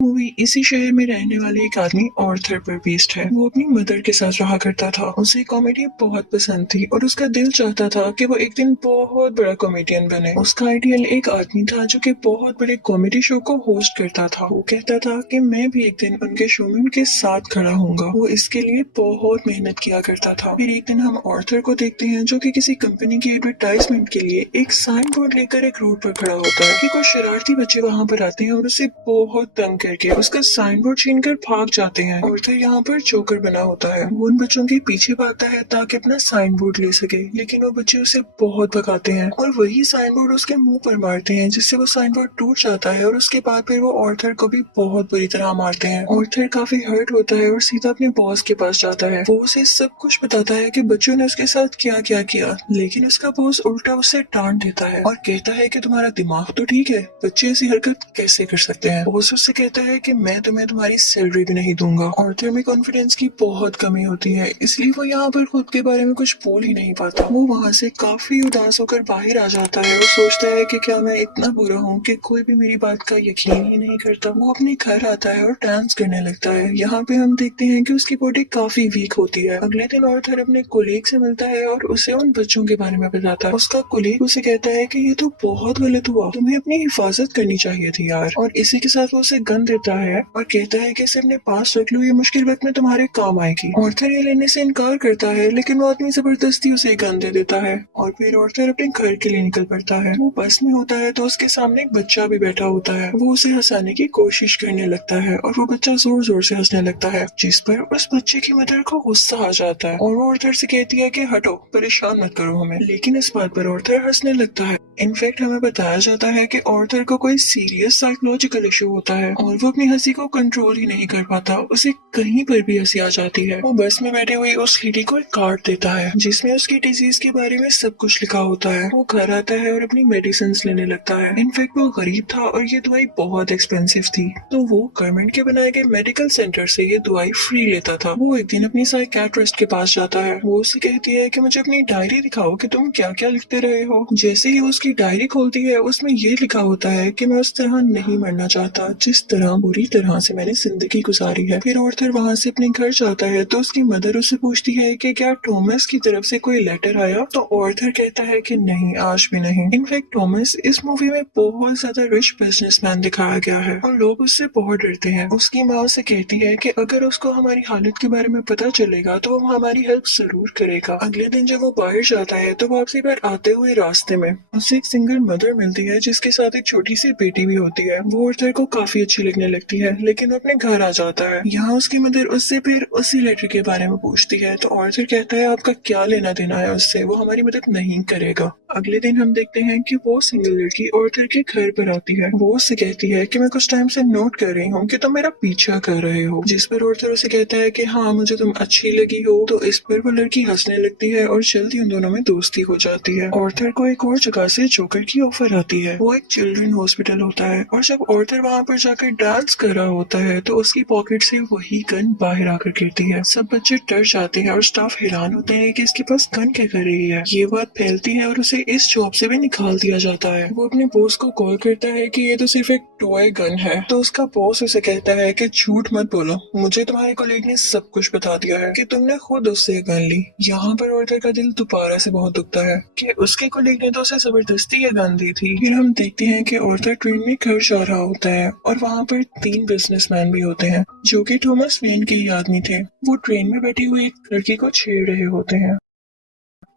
Movie इसी शहर में रहने वाले एक आदमी ऑर्थर पर बेस्ड है। वो अपनी मदर के साथ रहा करता था। उसे कॉमेडी बहुत पसंद थी और उसका दिल चाहता था कि वो एक दिन बहुत बड़ा कॉमेडियन बने। उसका आइडियल एक आदमी था जो कि बहुत बड़े कॉमेडी शो को होस्ट करता था। वो कहता था कि मैं भी एक दिन उनके शो में उनके साथ खड़ा होऊंगा। वो इसके लिए बहुत मेहनत किया करता था। फिर एक दिन हम ऑर्थर को देखते हैं जो कि किसी कंपनी की एडवर्टाइजमेंट के लिए एक साइन बोर्ड लेकर एक रोड पर खड़ा होता है कि कुछ शरारती बच्चे वहाँ पर आते हैं और उसे बहुत तंग करके उसका साइन बोर्ड छीन कर भाग जाते हैं। ऑर्थर यहाँ पर जोकर बना होता है। वो उन बच्चों के पीछे भागता है ताकि अपना साइन बोर्ड ले सके, लेकिन वो बच्चे उसे बहुत भगाते हैं और वही साइन बोर्ड उसके मुंह पर मारते हैं, जिससे वो साइन बोर्ड टूट जाता है और उसके बाद फिर वो ऑर्थर को भी बहुत बुरी तरह मारते हैं। ऑर्थर काफी हर्ट होता है और सीधा अपने बॉस के पास जाता है। वो उसे सब कुछ बताता है कि बच्चों ने उसके साथ क्या क्या किया, लेकिन उसका बॉस उल्टा उसे डांट देता है और कहता है कि तुम्हारा दिमाग तो ठीक है, बच्चे ऐसी हरकत कैसे कर सकते हैं। बॉस उससे कहता है कि मैं तुम्हें तुम्हारी सैलरी भी नहीं दूंगा। ऑर्थर में कॉन्फिडेंस की बहुत कमी होती है, इसलिए वो यहाँ पर खुद के बारे में कुछ बोल ही नहीं पाता। वो वहाँ से काफी उदास होकर बाहर आ जाता है और सोचता है कि क्या मैं इतना बुरा हूँ कि कोई भी मेरी बात का यकीन ही नहीं करता। वो अपने घर आता है और डांस करने लगता है। यहाँ पे हम देखते हैं कि उसकी बॉडी काफी वीक होती है। अगले दिन ऑर्थर अपने कोलीग से मिलता है और उसे उन बच्चों के बारे में बताता है। उसका कोलीग उसे कहता है कि ये तो बहुत गलत हुआ, तुम्हें अपनी हिफाजत करनी चाहिए थी यार। और इसी के साथ वो उसे गन देता है और कहता है कि इसे अपने पास रख लो, ये मुश्किल वक्त में तुम्हारे काम आएगी। ऑर्थर ये लेने से इनकार करता है, लेकिन वो आदमी जबरदस्ती उसे गन दे देता है और फिर ऑर्थर अपने घर के लिए निकल पड़ता है। वो बस में होता है तो उसके सामने एक बच्चा भी बैठा होता है। वो उसे हंसाने की कोशिश करने लगता है और वो बच्चा जोर जोर से हंसने लगता है, जिस पर उस बच्चे की मदर को गुस्सा आ जाता है और वो ऑर्थर से कहती है कि हटो, परेशान मत करो हमें। लेकिन इस बात पर ऑर्थर हंसने लगता है। इनफैक्ट हमें बताया जाता है कि ऑर्थर को कोई सीरियस साइकोलॉजिकल इशू होता है और वो अपनी हंसी को कंट्रोल ही नहीं कर पाता। उसे कहीं पर भी हंसी आ जाती है। वो बस में बैठे हुए उस लेडी को एक कार्ड देता है जिसमें उसकी डिजीज के बारे में सब कुछ लिखा होता है। वो घर आता है और अपनी मेडिसिन लेने लगता है। इनफैक्ट वो गरीब था और ये दवाई बहुत एक्सपेंसिव थी, तो वो गवर्नमेंट के बनाए गए मेडिकल सेंटर से ये दवाई फ्री लेता था। वो एक दिन अपनी साइकियाट्रिस्ट के पास जाता है। वो उससे कहती है कि मुझे अपनी डायरी दिखाओ कि तुम क्या क्या लिखते रहे हो। जैसे ही उसकी डायरी खोलती है उसमें ये लिखा होता है कि मैं उस तरह नहीं मरना चाहता जिस तरह बुरी तरह से मैंने जिंदगी गुजारी है। फिर ऑर्थर वहाँ से अपने घर जाता है तो उसकी मदर उससे पूछती है कि क्या थॉमस की तरफ से कोई लेटर आया, तो ऑर्थर कहता है कि नहीं, आज भी नहीं। इनफैक्ट थॉमस इस मूवी में बहुत ज्यादा रिच बिजनेसमैन दिखाया गया है और लोग उससे बहुत डरते हैं। उसकी माँ उसे कहती है कि अगर उसको हमारी हालत के बारे में पता चलेगा तो वो हमारी हेल्प जरूर करेगा। अगले दिन जब वो बाहर जाता है तो वापसी पर आते हुए रास्ते में उसे एक सिंगल मदर मिलती है जिसके साथ एक छोटी सी बेटी भी होती है। वो ऑर्थर को काफी अच्छी लगने लगती है, लेकिन वो अपने घर आ जाता है। यहाँ उसकी मदर उससे फिर उसी लेटर के बारे में पूछती है तो ऑर्थर कहता है आपका क्या लेना देना है उससे, वो हमारी मदद नहीं करेगा। अगले दिन हम देखते हैं कि वो सिंगल लड़की ऑर्थर के घर पर आती है। वो उससे कहती है कि मैं कुछ टाइम से नोट कर रही हूँ कि तुम मेरा पीछा कर रहे हो, जिस पर ऑर्थर उसे कहता है कि हाँ, मुझे तुम अच्छी लगी हो। तो इस पर वो लड़की हंसने लगती है और जल्दी उन दोनों में दोस्ती हो जाती है। ऑर्थर को एक और जगह से जोकर की ऑफर आती है। वो एक चिल्ड्रन हॉस्पिटल होता है और जब ऑर्थर वहाँ पर जाकर डांस कर रहा होता है तो उसकी पॉकेट से वही गन बाहर आकर गिरती है। सब बच्चे डर जाते हैं और स्टाफ हैरान होते हैं कि इसके पास गन क्या कर रही है। ये बात फैलती है और उसे इस जॉब से भी निकाल दिया जाता है। वो अपने बॉस को कॉल करता है कि ये तो सिर्फ एक टॉय गन है, तो उसका बॉस उसे कहता है कि झूठ मत बोलो, मुझे तुम्हारे कॉलीग ने सब कुछ बता दिया है कि तुमने खुद उससे गन ली। यहाँ पर ऑर्थर का दिल दोबारा से बहुत दुखता है कि उसके कॉलीग ने तो उसे जबरदस्ती ये गन दी थी। फिर हम देखते हैं कि ऑर्थर ट्रेन में घर जा रहा होता है और वहाँ पर 3 बिजनेसमैन भी होते हैं जो कि थॉमस वेन के ही आदमी थे। वो ट्रेन में बैठी हुई एक लड़की को छेड़ रहे होते हैं।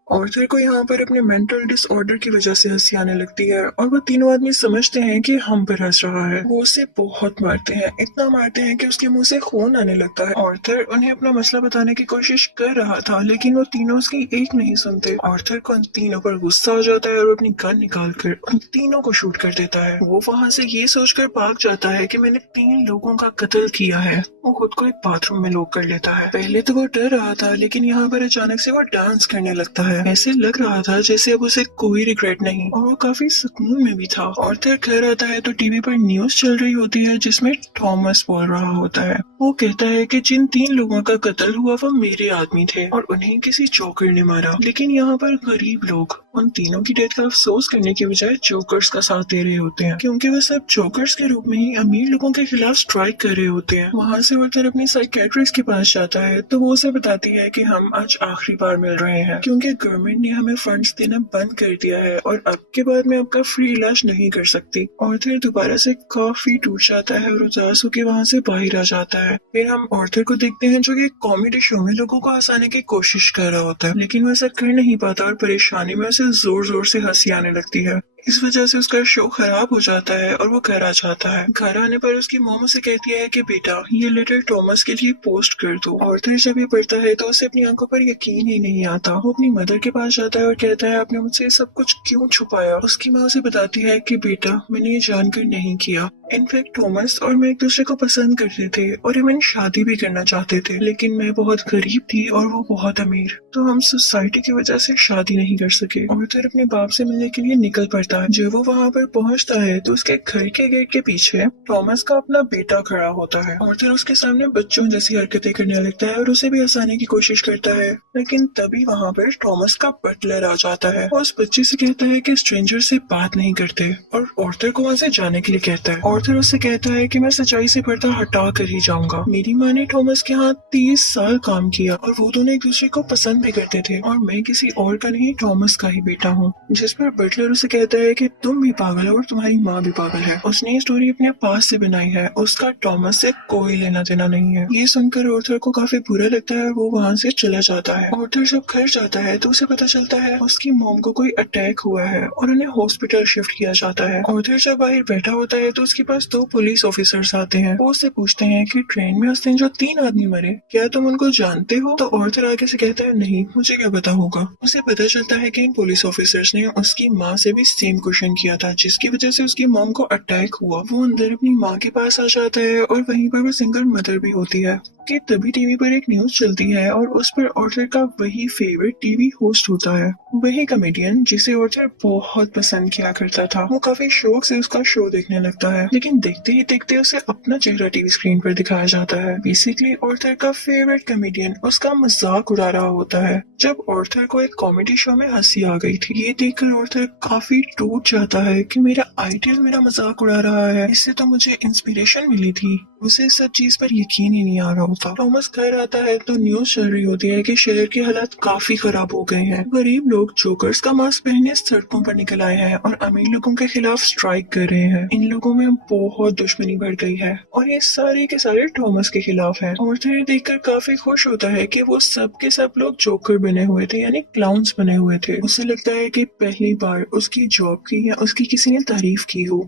ऑर्थर को यहाँ पर अपने मेंटल डिसऑर्डर की वजह से हंसी आने लगती है और वो तीनों आदमी समझते हैं कि हम पर हंस रहा है। वो उसे बहुत मारते हैं, इतना मारते हैं कि उसके मुंह से खून आने लगता है। ऑर्थर उन्हें अपना मसला बताने की कोशिश कर रहा था, लेकिन वो तीनों उसकी एक नहीं सुनते। ऑर्थर को उन तीनों पर गुस्सा आ जाता है और अपनी गन निकाल कर उन तीनों को शूट कर देता है। वो वहाँ से ये सोचकर भाग जाता है कि मैंने 3 लोगों का कत्ल किया है। वो खुद को एक बाथरूम में लॉक कर लेता है। पहले तो वो डर रहा था, लेकिन यहाँ पर अचानक से वो डांस करने लगता है। ऐसे लग रहा था जैसे अब उसे कोई रिग्रेट नहीं और वो काफी सुकून में भी था। ऑर्थर घर आता है तो टीवी पर न्यूज चल रही होती है जिसमें थॉमस बोल रहा होता है। वो कहता है कि जिन 3 लोगों का कत्ल हुआ वो मेरे आदमी थे और उन्हें किसी चौकर ने मारा। लेकिन यहाँ पर गरीब लोग उन तीनों की डेथ का अफसोस करने की बजाय जोकर्स का साथ दे रहे होते हैं, क्योंकि वो सब जोकर्स के रूप में ही अमीर लोगों के खिलाफ स्ट्राइक कर रहे होते हैं। वहाँ से आर्थर अपनी साइकेट्रिस्ट के पास जाता है तो वो उसे बताती है कि हम आज आखिरी बार मिल रहे हैं, क्योंकि गवर्नमेंट ने हमें फंड्स देना बंद कर दिया है और अब के बाद में आपका फ्री इलाज नहीं कर सकती। आर्थर दोबारा से काफी टूट जाता है और उदास होकर वहाँ से बाहर आ जाता है। फिर हम आर्थर को देखते हैं जो कि कॉमेडी शो में लोगों को हंसाने की कोशिश कर रहा होता है, लेकिन वो ऐसा कर नहीं पाता और परेशानी में उसे जोर जोर से हंसी आने लगती है। इस वजह से उसका शो खराब हो जाता है और वो घर आ जाता है। घर आने पर उसकी मॉम उसे कहती है कि बेटा ये लेटर टॉमस के लिए पोस्ट कर दो। आर्थर जब ये पढ़ता है तो उसे अपनी आंखों पर यकीन ही नहीं आता। वो अपनी मदर के पास जाता है और कहता है आपने मुझसे सब कुछ क्यों छुपाया। उसकी माँ उसे बताती है कि बेटा मैंने ये जानकर नहीं किया। इनफैक्ट टॉमस और मैं एक दूसरे को पसंद करते थे और इवन शादी भी करना चाहते थे, लेकिन मैं बहुत गरीब थी और वो बहुत अमीर, तो हम सोसाइटी की वजह से शादी नहीं कर सके। आर्थर अपने बाप से मिलने के लिए निकल पड़ता है। जब वो वहाँ पर पहुँचता है तो उसके घर के गेट के पीछे टॉमस का अपना बेटा खड़ा होता है। आर्थर उसके सामने बच्चों जैसी हरकतें करने लगता है और उसे भी हंसाने की कोशिश करता है, लेकिन तभी वहाँ पर टॉमस का बटलर आ जाता है और उस बच्चे से कहता है कि स्ट्रेंजर से बात नहीं करते और आर्थर को वहाँ से जाने के लिए कहता है। आर्थर उससे कहता है कि मैं सच्चाई से पर्दा हटा कर ही जाऊंगा। मेरी माँ ने टॉमस के यहाँ 30 साल काम किया और वो दोनों एक दूसरे को पसंद भी करते थे और मैं किसी और का नहीं टॉमस का ही बेटा हूँ। जिस पर बटलर उसे कहता है कि तुम भी पागल हो और तुम्हारी माँ भी पागल है। उसने ये स्टोरी अपने पास से बनाई है, उसका टॉमस से कोई लेना देना नहीं है। ये सुनकर आर्थर को काफी बुरा लगता है और वो वहाँ से चला जाता है। आर्थर जब घर जाता है तो उसे पता चलता है उसकी मॉम को कोई अटैक हुआ है और उन्हें हॉस्पिटल शिफ्ट किया जाता है। आर्थर जब बाहर बैठा होता है तो उसके पास 2 पुलिस ऑफिसर्स आते हैं। वो उससे पूछते हैं कि ट्रेन में उस दिन जो 3 आदमी मरे क्या तुम उनको जानते हो। तो आर्थर आगे से कहता है नहीं, मुझे क्या पता होगा। उसे पता चलता है कि इन पुलिस ऑफिसर्स ने उसकी माँ से भी सेम क्वेश्चन किया था, जिसकी वजह से उसकी मॉम को अटैक हुआ। वो अंदर अपनी माँ के पास आ जाता है और वहीं पर वो सिंगल मदर भी होती है कि तभी टीवी पर एक न्यूज चलती है और उस पर आर्थर का वही फेवरेट टीवी होस्ट होता है, वही कॉमेडियन जिसे आर्थर बहुत पसंद किया करता था। वो काफी शौक से उसका शो देखने लगता है, लेकिन देखते ही देखते उसे अपना चेहरा टीवी स्क्रीन पर दिखाया जाता है। बेसिकली आर्थर का फेवरेट कॉमेडियन उसका मजाक उड़ा रहा होता है। जब आर्थर को एक कॉमेडी शो में हंसी आ गई थी, ये देखकर आर्थर काफी टूट जाता है कि मेरा आइडियल मेरा मजाक उड़ा रहा है, इससे तो मुझे इंस्पिरेशन मिली थी। उसे इस सब चीज पर यकीन ही नहीं आ रहा होता। टॉमस घर आता है तो न्यूज चल रही होती है कि शहर के हालात काफी खराब हो गए हैं। गरीब लोग जोकर्स का मास्क पहने सड़कों पर निकल आए हैं और अमीर लोगों के खिलाफ स्ट्राइक कर रहे हैं। इन लोगों में बहुत दुश्मनी बढ़ गई है और ये सारे के सारे टॉमस के खिलाफ है। और ये देखकर काफी खुश होता है कि वो सब के सब लोग जोकर बने हुए थे, यानी क्लाउन्स बने हुए थे। उसे लगता है कि पहली बार उसकी जॉब की या उसकी किसी ने तारीफ की हो।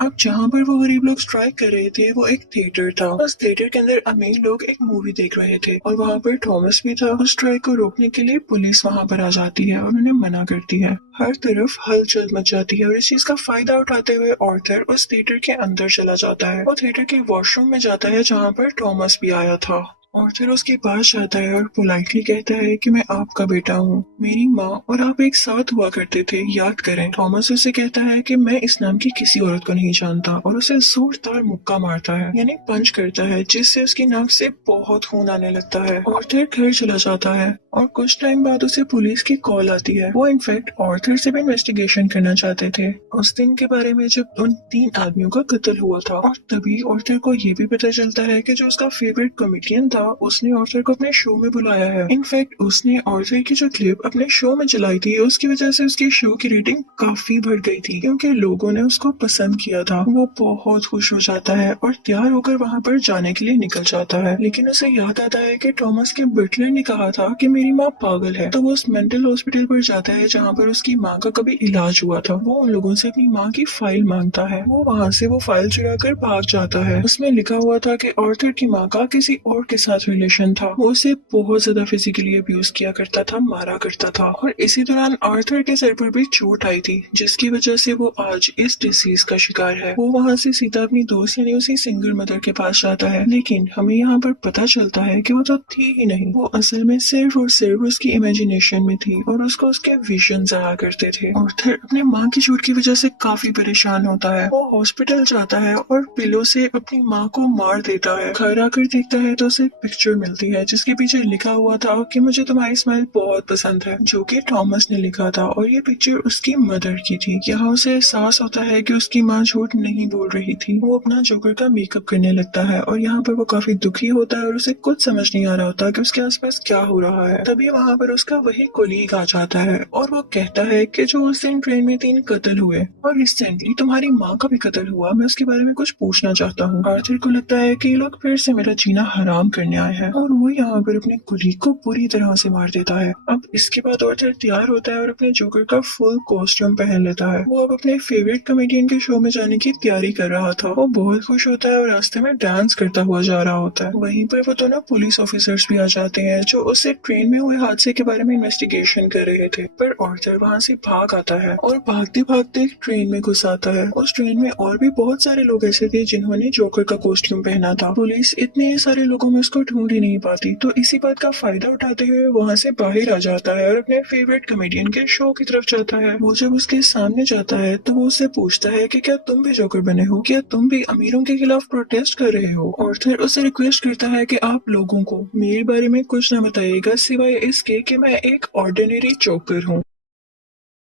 अब जहाँ पर वो गरीब लोग स्ट्राइक कर रहे थे वो एक थिएटर था। उस थिएटर के अंदर अमीर लोग एक मूवी देख रहे थे और वहाँ पर टॉमस भी था। उस स्ट्राइक को रोकने के लिए पुलिस वहाँ पर आ जाती है और उन्हें मना करती है। हर तरफ हलचल मच जाती है और इस चीज का फायदा उठाते हुए आर्थर उस थिएटर के अंदर चला जाता है। वो थिएटर के वॉशरूम में जाता है जहाँ पर टॉमस भी आया था। आर्थर उसके पास जाता है और पोलाइटली कहता है कि मैं आपका बेटा हूँ, मेरी माँ और आप एक साथ हुआ करते थे, याद करें। टॉमस उसे कहता है कि मैं इस नाम की किसी औरत को नहीं जानता और उसे जोरदार मुक्का मारता है, यानी पंच करता है, जिससे उसकी नाक से बहुत खून आने लगता है। आर्थर घर चला जाता है और कुछ टाइम बाद उसे पुलिस की कॉल आती है। वो इनफैक्ट आर्थर से भी इन्वेस्टिगेशन करना चाहते थे उस दिन के बारे में जब उन 3 आदमियों का कत्ल हुआ था। और तभी आर्थर को ये भी पता चलता है कि जो उसका फेवरेट कॉमेडियन था उसने आर्थर को अपने शो में बुलाया है। इनफैक्ट उसने आर्थर की जो क्लिप अपने शो में चलाई थी उसकी वजह से उसके शो की रेटिंग काफी बढ़ गई थी, क्योंकि लोगों ने उसको पसंद किया था। वो बहुत खुश हो जाता है और तैयार होकर वहाँ पर जाने के लिए निकल जाता है, लेकिन उसे याद आता है कि टॉमस के बटलर ने कहा था कि मेरी माँ पागल है। तो वो उस मेंटल हॉस्पिटल पर जाता है जहाँ पर उसकी माँ का कभी इलाज हुआ था। वो उन लोगों से अपनी माँ की फाइल मांगता है। वो वहाँ से वो फाइल चुरा कर भाग जाता है। उसमें लिखा हुआ था कि आर्थर की माँ का किसी और के साथ रिलेशन था। वो उसे बहुत ज्यादा फिजिकली अब्यूज किया करता था, मारा करता था। और इसी दौरान आर्थर के सर पर भी चोट आई थी, जिसकी वजह से वो आज इस डिसीज का शिकार है। वो वहाँ से सीधा अपनी दोस्त यानी उसी सिंगल मदर के पास जाता है, लेकिन हमें यहाँ पर पता चलता है कि वो तो थी ही नहीं। वो असल में सिर्फ और सिर्फ उसकी इमेजिनेशन में थी और उसको उसके विजन आया करते थे। आर्थर अपने माँ की चोट की वजह से काफी परेशान होता है। वो हॉस्पिटल जाता है और पिलो से अपनी माँ को मार देता है। घर आकर देखता है तो उसे एक पिक्चर मिलती है जिसके पीछे लिखा हुआ था कि मुझे तुम्हारी स्माइल बहुत पसंद है, जो कि थॉमस ने लिखा था और ये पिक्चर उसकी मदर की थी। यहाँ उसे एहसास होता है कि उसकी माँ झूठ नहीं बोल रही थी। वो अपना जोकर का मेकअप करने लगता है और यहाँ पर वो काफी दुखी होता है और उसे कुछ समझ नहीं आ रहा होता कि उसके आसपास क्या हो रहा है। तभी वहाँ पर उसका वही कोलीग आ जाता है और वो कहता है कि जो उस दिन ट्रेन में 3 कत्ल हुए और रिसेंटली तुम्हारी माँ का भी कत्ल हुआ, मैं उसके बारे में कुछ पूछना चाहता हूँ। आर्थर को लगता है कि ये लोग फिर से मेरा जीना हराम करने आए हैं और वो यहाँ पर अपने कुलीग को पूरी तरह से मार देता है। अब इसके बाद आर्थर तैयार होता है और अपने जोकर का फुल कॉस्ट्यूम पहन लेता है। वो अब अपने फेवरेट कॉमेडियन के शो में जाने की तैयारी कर रहा था। वो बहुत खुश होता है और रास्ते में डांस करता हुआ जा रहा होता है। वहीं पर वो दोनों पुलिस ऑफिसर्स भी आ जाते हैं जो उससे ट्रेन में हुए हादसे के बारे में इन्वेस्टिगेशन कर रहे थे। पर आर्थर वहाँ से भाग आता है और भागते भागते एक ट्रेन में घुस आता है। उस ट्रेन में और भी बहुत सारे लोग ऐसे थे जिन्होंने जोकर का कॉस्ट्यूम पहना था। पुलिस इतने सारे लोगों में उसको ढूंढ ही नहीं पाती, तो इसी बात का फायदा उठाते हुए वहाँ से बाहर आ जाता है और अपने फेवरेट कॉमेडियन के शो की तरफ जाता है। वो जब उसके सामने जाता है तो वो उससे पूछता है कि क्या तुम भी जोकर बने हो, क्या तुम भी अमीरों के खिलाफ प्रोटेस्ट कर रहे हो। आर्थर उससे रिक्वेस्ट करता है कि आप लोगों को मेरे बारे में कुछ न बताइएगा सिवाय इसके कि मैं एक ऑर्डिनरी जोकर हूँ।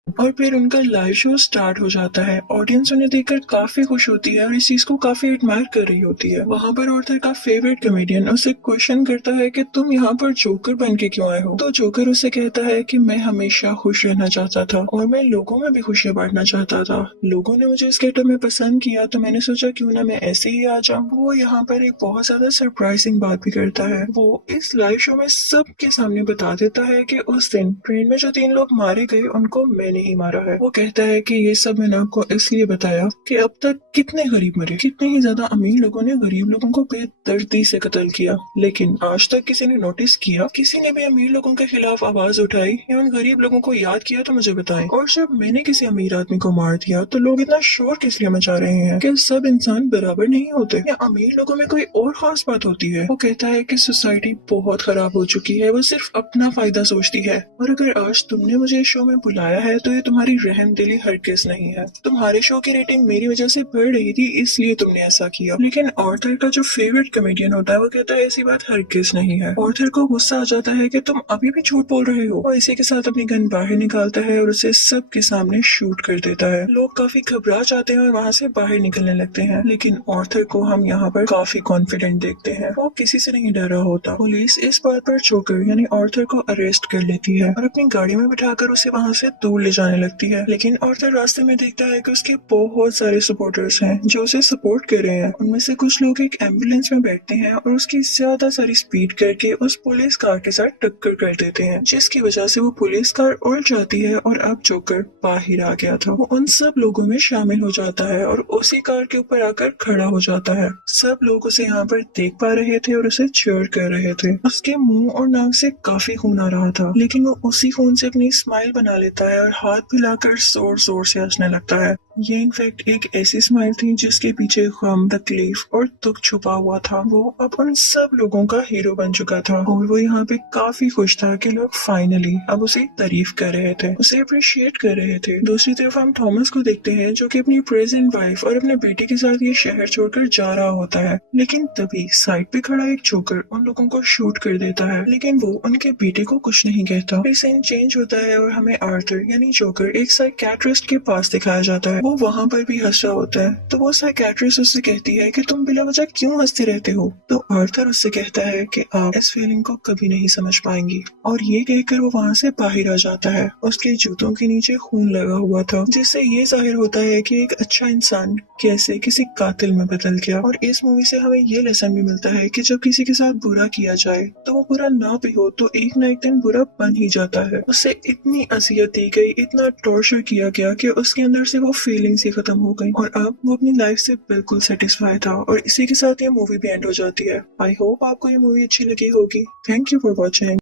और फिर उनका लाइव शो स्टार्ट हो जाता है। ऑडियंस उन्हें देखकर काफी खुश होती है और इस चीज को काफी एडमायर कर रही होती है। वहाँ पर आर्थर का फेवरेट कॉमेडियन उसे क्वेश्चन करता है कि तुम यहाँ पर जोकर बन के क्यों आए हो। तो जोकर उसे कहता है कि मैं हमेशा खुश रहना चाहता था और मैं लोगों में भी खुशियाँ बांटना चाहता था। लोगों ने मुझे इस गेटअप में पसंद किया तो मैंने सोचा क्यों ना मैं ऐसे ही आ जाऊँ। वो यहाँ पर एक बहुत ज्यादा सरप्राइजिंग बात भी करता है। वो इस लाइव शो में सबके सामने बता देता है कि उस दिन ट्रेन में जो 3 लोग मारे गए उनको मैंने ही मारा है। वो कहता है कि ये सब मैंने आपको इसलिए बताया कि अब तक कितने गरीब मरे, कितने ही ज्यादा अमीर लोगों ने गरीब लोगों को बेदर्दी से कत्ल किया, लेकिन आज तक किसी ने नोटिस किया, किसी ने भी अमीर लोगों के खिलाफ आवाज उठाई या उन गरीब लोगों को याद किया तो मुझे बताएं। और जब मैंने किसी अमीर आदमी को मार दिया तो लोग इतना शोर किस लिए मचा रहे हैं? कि सब इंसान बराबर नहीं होते या अमीर लोगों में कोई और खास बात होती है? वो कहता है कि सोसाइटी बहुत खराब हो चुकी है, वो सिर्फ अपना फायदा सोचती है और अगर आज तुमने मुझे इस शो में बुलाया है तो ये तुम्हारी रहमदिली हरगिज नहीं है। तुम्हारे शो की रेटिंग मेरी वजह से बढ़ रही थी इसलिए तुमने ऐसा किया। लेकिन आर्थर का जो फेवरेट कॉमेडियन होता है वो कहता है ऐसी बात हरगिज नहीं है। आर्थर को गुस्सा आ जाता है कि तुम अभी भी झूठ बोल रहे हो और इसी के साथ अपनी गन बाहर निकालता है और उसे सबके सामने शूट कर देता है। लोग काफी घबरा जाते हैं और वहाँ से बाहर निकलने लगते हैं, लेकिन आर्थर को हम यहाँ पर काफी कॉन्फिडेंट देखते हैं। वो किसी से नहीं डरा होता। पुलिस इस बात पर जोकर यानी आर्थर को अरेस्ट कर लेती है और अपनी गाड़ी में बिठाकर उसे वहाँ से दूर ले जाने लगती है। लेकिन आर्थर रास्ते में देखता है कि उसके बहुत सारे सपोर्टर्स हैं जो उसे सपोर्ट कर रहे हैं। उनमें से कुछ लोग एक एम्बुलेंस में बैठते हैं और उसकी ज्यादा सारी स्पीड करके उस पुलिस कार के साथ टक्कर कर देते हैं, जिसकी वजह से वो पुलिस कार उल्ट जाती है और अब जोकर बाहर आ गया था। वो उन सब लोगों में शामिल हो जाता है और उसी कार के ऊपर आकर खड़ा हो जाता है। सब लोग उसे यहाँ पर देख पा रहे थे और उसे चीयर कर रहे थे। उसके मुंह और नाक से काफी खून आ रहा था, लेकिन वो उसी खून से अपनी स्माइल बना लेता है और हाथ फैलाकर जोर जोर से हंसने लगता है। ये इनफैक्ट एक ऐसी स्माइल थी जिसके पीछे गम, तकलीफ और दुख छुपा हुआ था। वो अब उन सब लोगों का हीरो बन चुका था और वो यहाँ पे काफी खुश था कि लोग फाइनली अब उसे तारीफ कर रहे थे, उसे अप्रिशिएट कर रहे थे। दूसरी तरफ हम थॉमस को देखते हैं जो कि अपनी प्रेजेंट वाइफ और अपने बेटे के साथ ये शहर छोड़कर जा रहा होता है, लेकिन तभी साइड पे खड़ा एक जोकर उन लोगों को शूट कर देता है, लेकिन वो उनके बेटे को कुछ नहीं कहता। फिर सीन चेंज होता है और हमें आर्थर यानी जोकर एक साइकियाट्रिस्ट के पास दिखाया जाता है। वो वहाँ पर भी हंस रहा होता है, तो वो साइकियाट्रिस्ट उससे कहती है कि तुम बिला वजह क्यों हंसते रहते हो। तो आर्थर उससे कहता है कि आप इस फीलिंग को कभी नहीं समझ पाएंगी, और ये कहकर वो वहाँ से बाहर आ जाता है। उसके जूतों के नीचे खून लगा हुआ था, जिससे ये जाहिर होता है कि एक अच्छा इंसान कैसे किसी कातिल में बदल गया। और इस मूवी से हमें ये लेसन भी मिलता है कि जब किसी के साथ बुरा किया जाए तो वो बुरा ना भी हो तो एक ना एक दिन बुरा बन ही जाता है। उसे इतनी अजियत दी गई, इतना टॉर्चर किया गया कि उसके अंदर से वो फीलिंग्स ही खत्म हो गई और अब वो अपनी लाइफ से बिल्कुल सेटिस्फाई था। और इसी के साथ ये मूवी भी एंड हो जाती है। आई होप आपको ये मूवी अच्छी लगी होगी। Thank you for watching.